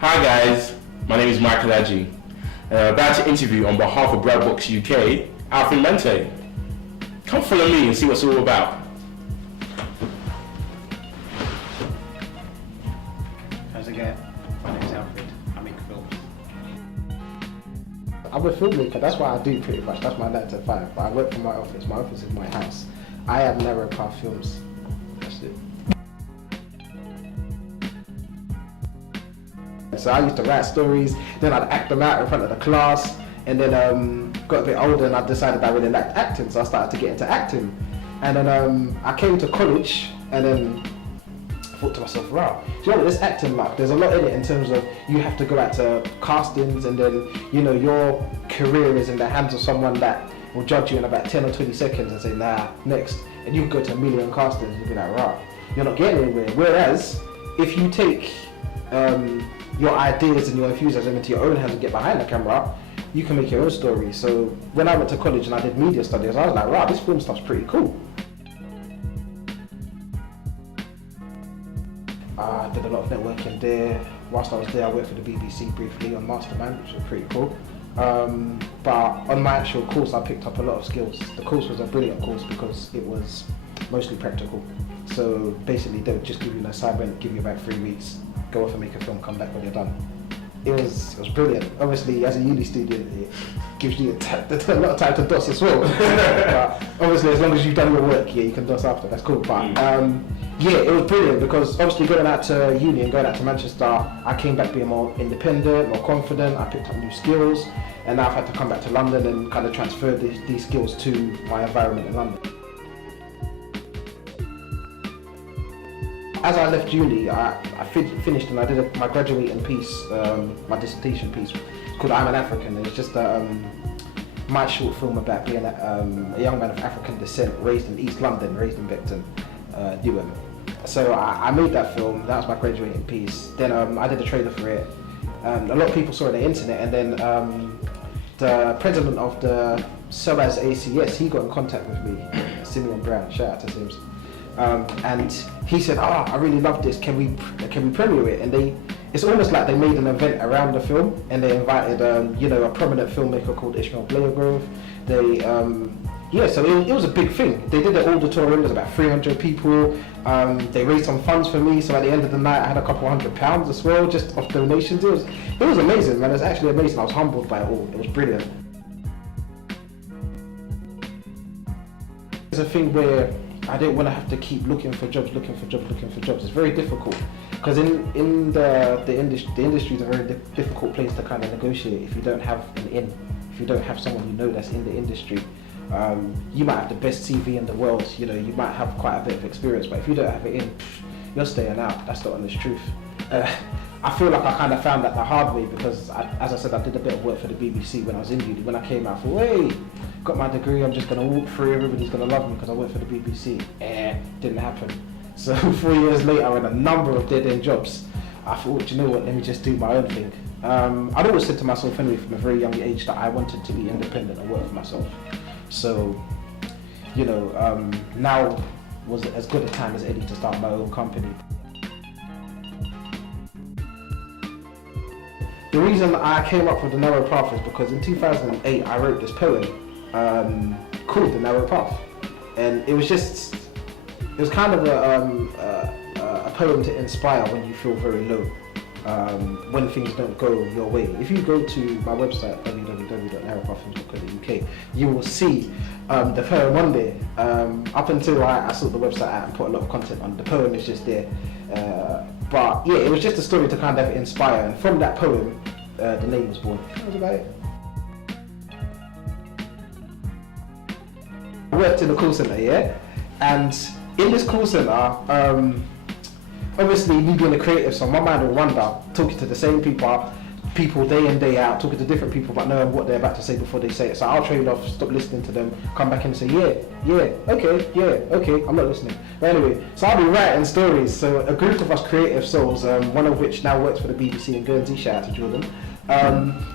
Hi guys, my name is Michael Adji, and I'm about to interview on behalf of Bragbox UK, Alfred Mante. Come follow me and see what it's all about. How's it going? My name's Alfred, I make films. I'm a filmmaker, that's what I do pretty much, that's my 9 to 5, but I work from my office is my house. I have narrow path films, that's it. So I used to write stories, then I'd act them out in front of the class, and then got a bit older and I decided I really liked acting, so I started to get into acting. And then I came to college, and then I thought to myself, wow, do you know what, this acting, like, there's a lot in it in terms of you have to go out to castings, and then, you know, your career is in the hands of someone that will judge you in about 10 or 20 seconds and say, nah, next. And you go to 1 million castings and you'll be like, right, you're not getting anywhere. Whereas, if you take your ideas and your enthusiasm into your own hands and get behind the camera, you can make your own story. So when I went to college and I did media studies, I was like, wow, this film stuff's pretty cool. I did a lot of networking there. Whilst I was there, I worked for the BBC briefly on Mastermind, which was pretty cool. But on my actual course, I picked up a lot of skills. The course was a brilliant course because it was mostly practical. So basically, they would just give you an assignment, give you about 3 weeks, go off and make a film, come back when you're done. It was brilliant. Obviously, as a uni student, it gives you a lot of time to DOS as well. But obviously, as long as you've done your work, yeah, you can DOS after. That's cool. But yeah, it was brilliant because obviously going out to uni and going out to Manchester, I came back being more independent, more confident. I picked up new skills, and now I've had to come back to London and kind of transfer these skills to my environment in London. As I left uni, I finished and I did my graduating piece, my dissertation piece, called I'm an African, and it's just my short film about being a young man of African descent, raised in East London, raised in Beckton, Newham. So I made that film, that was my graduating piece. Then I did a trailer for it. A lot of people saw it on the internet, and then the president of the SOAS ACS, he got in contact with me, Simeon Brown, shout out to Sims. And he said, I really love this, can we premiere it? And it's almost like they made an event around the film, and they invited a prominent filmmaker called Ishmael Blairgrove. So it was a big thing. They did an auditorium, there's about 300 people. They raised some funds for me, so at the end of the night I had a couple £100 as well, just off donations. It was amazing, man. It was actually amazing. I was humbled by it all. It was brilliant. It's a thing where I didn't want to have to keep looking for jobs. It's very difficult because in the industry is a very difficult place to kind of negotiate if you don't have an in, if you don't have someone you know that's in the industry. You might have the best CV in the world, you know, you might have quite a bit of experience, but if you don't have it in, you're staying out. That's the honest truth. I feel like I kind of found that the hard way because, as I said, I did a bit of work for the BBC when I was in uni. When I came out, I thought, hey, got my degree, I'm just going to walk through, everybody's going to love me because I work for the BBC. Didn't happen. So 4 years later, in a number of dead-end jobs, I thought, you know what, let me just do my own thing. I'd always said to myself anyway from a very young age that I wanted to be independent and work for myself. So, you know, now was as good a time as any to start my own company. The reason I came up with The Narrow Path is because in 2008 I wrote this poem called The Narrow Path, and it was kind of a poem to inspire when you feel very low, when things don't go your way. If you go to my website www.narrowpathfilms.co.uk, you will see the poem on there. Up until I sorted the website out and put a lot of content on, the poem is just there. But yeah, it was just a story to kind of inspire, and from that poem, the name was born. That was about it. I worked in a call centre, yeah, and in this call centre, obviously me being a creative, so my mind will wander, talking to the same people day in, day out, talking to different people but knowing what they're about to say before they say it. So I'll train off, stop listening to them, come back and say, okay, I'm not listening. But anyway, so I'll be writing stories. So a group of us creative souls, one of which now works for the BBC in Guernsey, shout out to Jordan,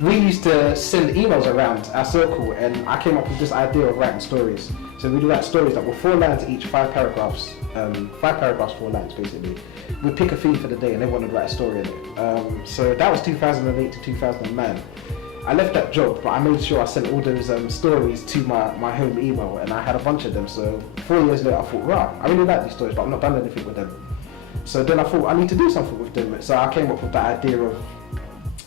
We used to send emails around our circle, and I came up with this idea of writing stories. So we'd write stories that were 4 lines each, 5 paragraphs, 5 paragraphs, 4 lines basically. We'd pick a theme for the day and everyone would write a story in it. So that was 2008 to 2009. I left that job, but I made sure I sent all those stories to my home email, and I had a bunch of them. So 4 years later I thought, right, I really like these stories, but I've not done anything with them. So then I thought I need to do something with them. So I came up with that idea of,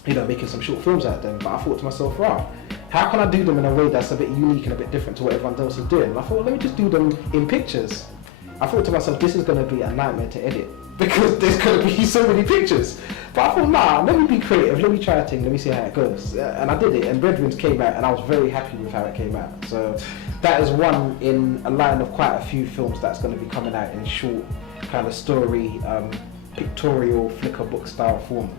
making some short films out of them. But I thought to myself, right, how can I do them in a way that's a bit unique and a bit different to what everyone else is doing? And I thought, let me just do them in pictures. I thought to myself, this is going to be a nightmare to edit because there's going to be so many pictures. But I thought, nah, let me be creative, let me try a thing, let me see how it goes. And I did it, and Breadwinds came out, and I was very happy with how it came out. So that is one in a line of quite a few films that's going to be coming out in short kind of story, pictorial, flicker book style form.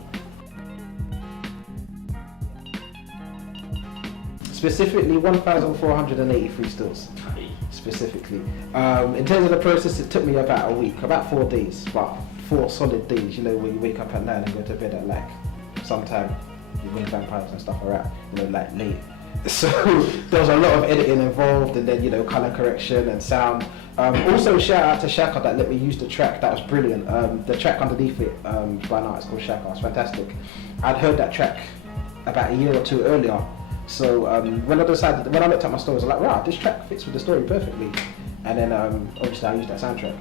Specifically 1,483 stills. Specifically. In terms of the process, it took me about a week, about 4 days, but 4 solid days, where you wake up at 9 and go to bed at like sometime when vampires and stuff are out, like late. So there was a lot of editing involved, and then colour correction and sound. Also shout out to Shaka that let me use the track. That was brilliant. The track underneath it by an artist called Shaka, it's fantastic. I'd heard that track about a year or 2 earlier. So when I looked at my story, I was like, wow, this track fits with the story perfectly. And then obviously I used that soundtrack.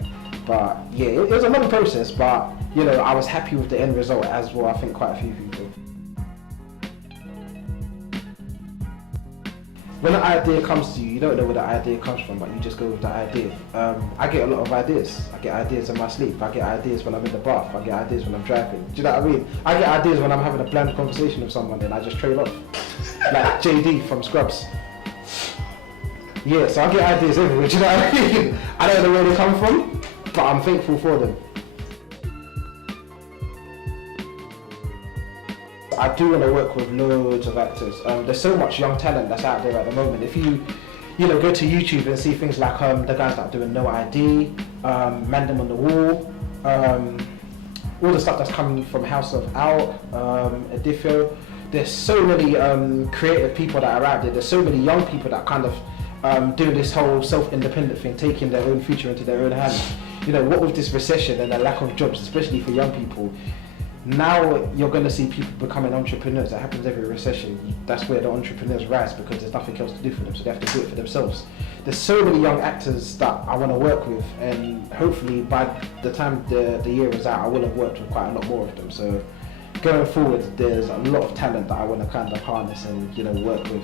But yeah, it was a long process, but I was happy with the end result, as well I think quite a few people. When an idea comes to you, you don't know where the idea comes from, but you just go with the idea. I get a lot of ideas. I get ideas in my sleep. I get ideas when I'm in the bath. I get ideas when I'm driving. Do you know what I mean? I get ideas when I'm having a bland conversation with someone and I just trail off. Like JD from Scrubs. Yeah, so I get ideas everywhere, do you know what I mean? I don't know where they come from, but I'm thankful for them. I do want to work with loads of actors. There's so much young talent that's out there at the moment. If you go to YouTube and see things like the guys that are doing No ID, Man Them on the Wall, all the stuff that's coming from House of Out, Edifio. There's so many creative people that are out there. There's so many young people that kind of do this whole self-independent thing, taking their own future into their own hands. What with this recession and the lack of jobs, especially for young people, now you're going to see people becoming entrepreneurs. That happens every recession. That's where the entrepreneurs rise, because there's nothing else to do for them, so they have to do it for themselves. There's so many young actors that I want to work with, and hopefully by the time the year is out, I will have worked with quite a lot more of them. So going forward, there's a lot of talent that I want to kind of harness and work with.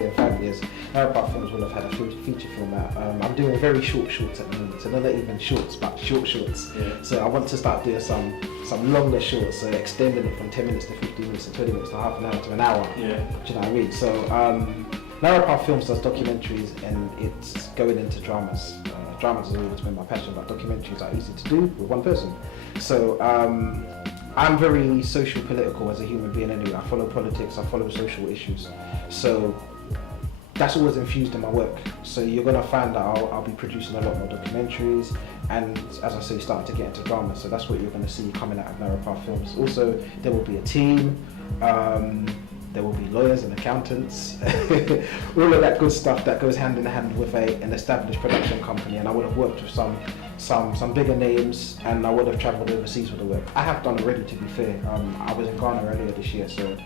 In 5 years, Alfred Films will have had a feature film out. I'm doing very short shorts at the moment, so they're not even shorts, but short shorts. Yeah. So I want to start doing some longer shorts, so extending it from 10 minutes to 15 minutes to 20 minutes to half an hour to an hour. Yeah. Do you know what I mean? So Alfred Films does documentaries, and it's going into dramas. Dramas has always been my passion, but documentaries are easy to do with one person. So I'm very social political as a human being anyway. I follow politics, I follow social issues. So that's always infused in my work. So you're going to find that I'll be producing a lot more documentaries, and as I say, starting to get into drama. So that's what you're going to see coming out of Narrow Films. Also, there will be a team, there will be lawyers and accountants, all of that good stuff that goes hand in hand with an established production company. And I would have worked with some bigger names, and I would have travelled overseas with the work. I have done already, to be fair. I was in Ghana earlier this year, so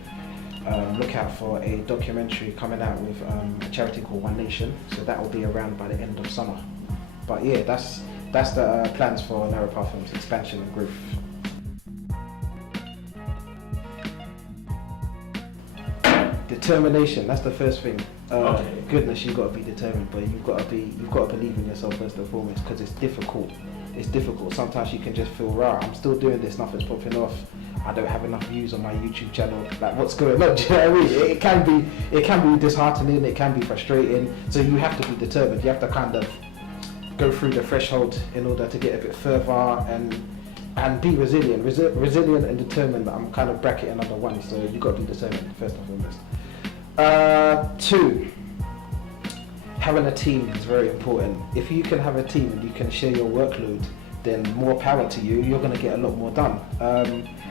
look out for a documentary coming out with a charity called One Nation. So that will be around by the end of summer. But yeah, that's the plans for Narrow Films expansion and growth. Determination, that's the first thing. Goodness, you've got to be determined, but you've got to believe in yourself first and foremost, because it's difficult. It's difficult. Sometimes you can just feel, right, I'm still doing this, nothing's popping off. I don't have enough views on my YouTube channel. Like, what's going on? Do you know what I mean? It can be disheartening. It can be frustrating. So you have to be determined. You have to kind of go through the threshold in order to get a bit further and be resilient. Resilient and determined. I'm kind of bracketing under one. So you've got to be determined first and foremost. 2. Having a team is very important. If you can have a team and you can share your workload, then more power to you. You're going to get a lot more done.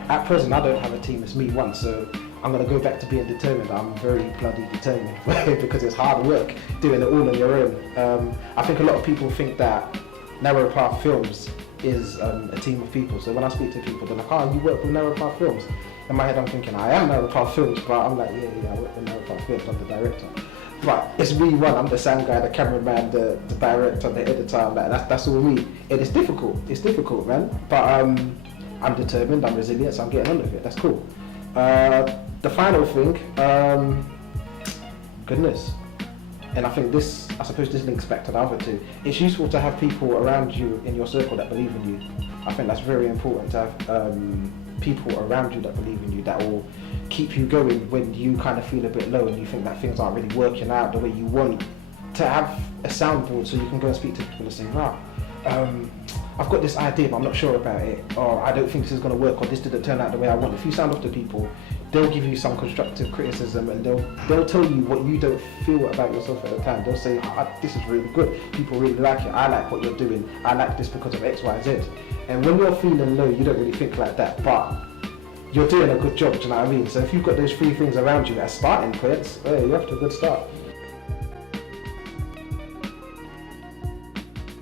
At present, I don't have a team. It's me one, so I'm going to go back to being determined. I'm very bloody determined because it's hard work doing it all on your own. I think a lot of people think that Narrow Path Films is a team of people. So when I speak to people, they're like, "Oh, you work with Narrow Path Films." In my head, I'm thinking, I am Narrow Path Films, but I'm like, yeah, I work with Narrow Path Films. I'm the director. But it's me one. I'm the sound guy, the cameraman, the director, the editor. I'm like, that's all me. And it's difficult. It's difficult, man. But I'm determined. I'm resilient. So I'm getting on with it. That's cool. The final thing, goodness. And I suppose this links back to the other two. It's useful to have people around you in your circle that believe in you. I think that's very important to have people around you that believe in you, that will keep you going when you kind of feel a bit low and you think that things aren't really working out the way you want. To have a soundboard so you can go and speak to people and say, wow, I've got this idea but I'm not sure about it, or I don't think this is going to work, or this didn't turn out the way I want. If you sound off to people, they'll give you some constructive criticism and they'll tell you what you don't feel about yourself at the time. They'll say, this is really good, people really like it, I like what you're doing, I like this because of X, Y, Z. And when you're feeling low, you don't really think like that, but you're doing a good job, do you know what I mean? So if you've got those three things around you as starting points, hey, you're off to a good start.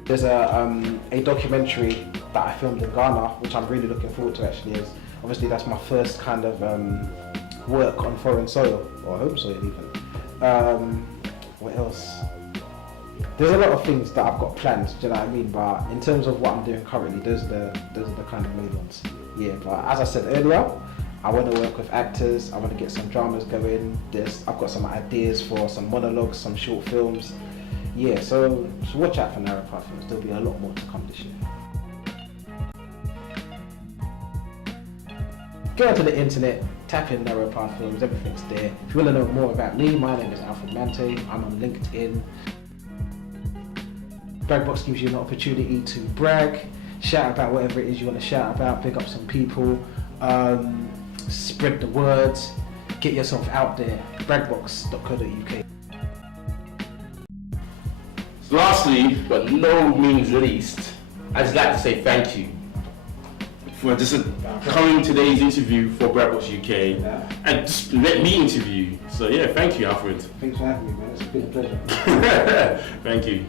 There's a documentary that I filmed in Ghana, which I'm really looking forward to actually. Obviously that's my first kind of work on foreign soil, or home soil even. What else? There's a lot of things that I've got planned, do you know what I mean? But in terms of what I'm doing currently, those are the kind of main ones. Yeah, but as I said earlier, I want to work with actors, I want to get some dramas going. I've got some ideas for some monologues, some short films. Yeah, so watch out for Narrow Path Films. There'll be a lot more to come this year. Go onto the internet, tap in Narrow Path Films, everything's there. If you want to know more about me, my name is Alfred Mante. I'm on LinkedIn. Bragbox gives you an opportunity to brag, shout about whatever it is you want to shout about, pick up some people, spread the words, get yourself out there. Bragbox.co.uk. Lastly, but no means least, I'd just like to say thank you for just coming to today's interview for Bragbox UK and just let me interview you. So yeah, thank you, Alfred. Thanks for having me, man. It's been a pleasure. Thank you.